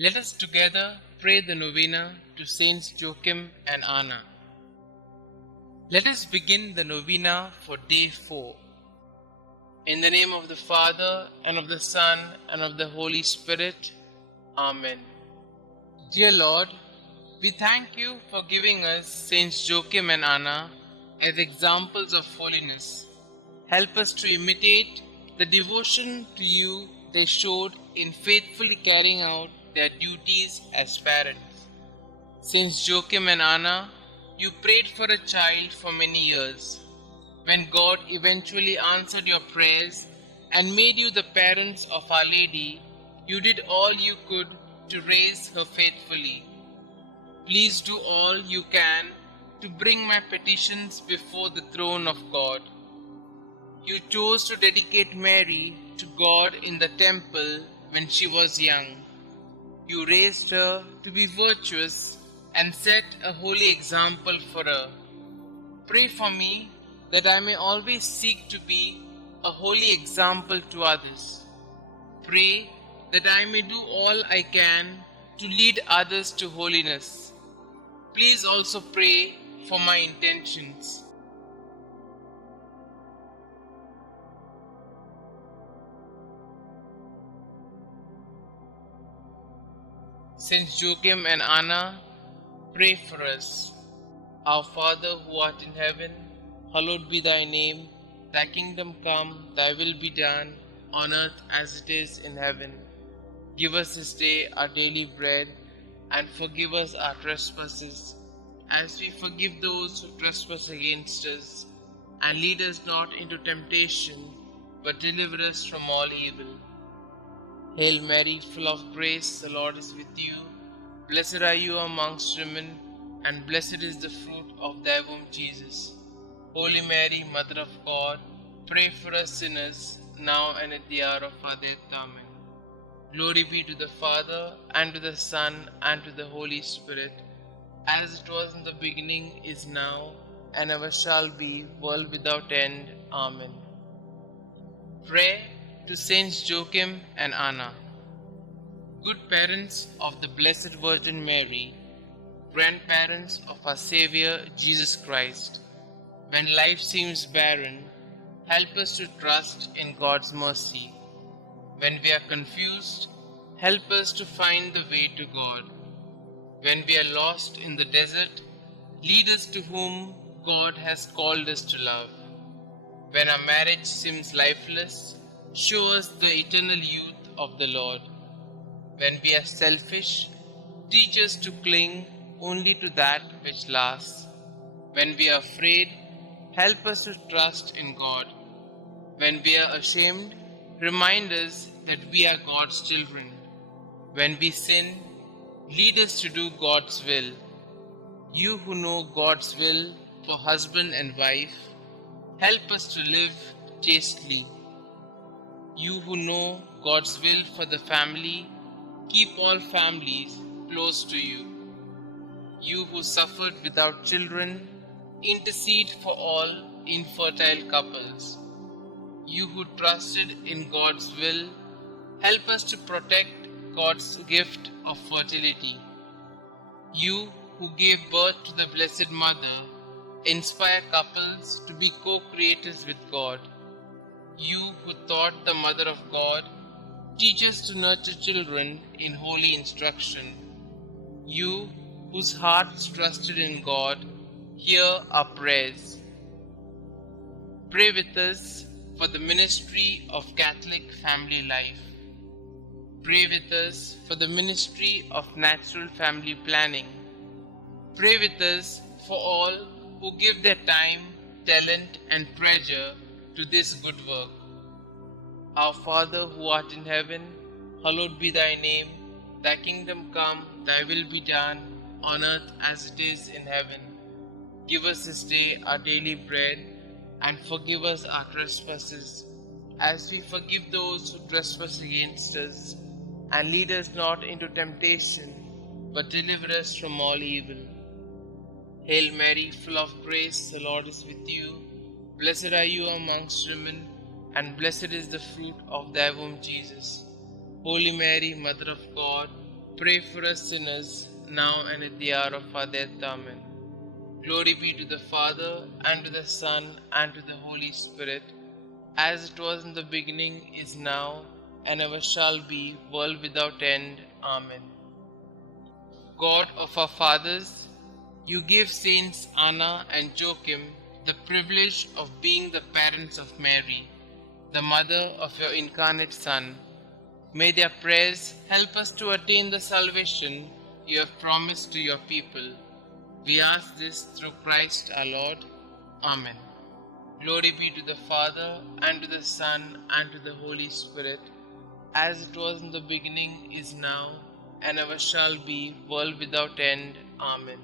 Let us together pray the Novena to Saints Joachim and Anna. Let us begin the Novena for day 4. In the name of the Father, and of the Son, and of the Holy Spirit. Amen. Dear Lord, we thank you for giving us Saints Joachim and Anna as examples of holiness. Help us to imitate the devotion to you they showed in faithfully carrying out their duties as parents. Saints Joachim and Anna, you prayed for a child for many years. When God eventually answered your prayers and made you the parents of Our Lady, you did all you could to raise her faithfully. Please do all you can to bring my petitions before the throne of God. You chose to dedicate Mary to God in the temple when she was young. You raised her to be virtuous and set a holy example for her. Pray for me that I may always seek to be a holy example to others. Pray that I may do all I can to lead others to holiness. Please also pray for my intentions. Saints Joachim and Anna, pray for us. Our Father who art in heaven, hallowed be thy name. Thy kingdom come, thy will be done, on earth as it is in heaven. Give us this day our daily bread, and forgive us our trespasses, as we forgive those who trespass against us. And lead us not into temptation, but deliver us from all evil. Hail Mary, full of grace, the Lord is with you. Blessed are you amongst women, and blessed is the fruit of thy womb, Jesus. Holy Mary, Mother of God, pray for us sinners, now and at the hour of our death. Amen. Glory be to the Father, and to the Son, and to the Holy Spirit, as it was in the beginning, is now, and ever shall be, world without end. Amen. Pray to Saints Joachim and Anna. Good parents of the Blessed Virgin Mary, grandparents of our Xavier Jesus Christ, when life seems barren, help us to trust in God's mercy. When we are confused, help us to find the way to God. When we are lost in the desert, lead us to whom God has called us to love. When our marriage seems lifeless, show us the eternal youth of the Lord. When we are selfish, teach us to cling only to that which lasts. When we are afraid, help us to trust in God. When we are ashamed, remind us that we are God's children. When we sin, lead us to do God's will. You who know God's will for husband and wife, help us to live chastely. You who know God's will for the family, keep all families close to you. You who suffered without children, intercede for all infertile couples. You who trusted in God's will, help us to protect God's gift of fertility. You who gave birth to the Blessed Mother, inspire couples to be co-creators with God. You who taught the Mother of God, teach us to nurture children in holy instruction. You whose hearts trusted in God, hear our prayers. Pray with us for the ministry of Catholic family life. Pray with us for the ministry of natural family planning. Pray with us for all who give their time, talent, and treasure to this good work. Our Father who art in heaven, hallowed be thy name. Thy kingdom come, thy will be done, on earth as it is in heaven. Give us this day our daily bread, and forgive us our trespasses, as we forgive those who trespass against us. And lead us not into temptation, but deliver us from all evil. Hail Mary, full of grace, the Lord is with you. Blessed are you amongst women, and blessed is the fruit of thy womb, Jesus. Holy Mary, Mother of God, Pray for us sinners, now and at the hour of our death. Amen. Glory be to the Father, and to the Son, and to the Holy Spirit, as it was in the beginning, is now, and ever shall be, world without end. Amen. God of our fathers, you gave Saints Anna and Joachim the privilege of being the parents of Mary, the mother of your incarnate Son. May their prayers help us to attain the salvation you have promised to your people. We ask this through Christ our Lord. Amen. Glory be to the Father, and to the Son, and to the Holy Spirit, as it was in the beginning, is now, and ever shall be, world without end. Amen.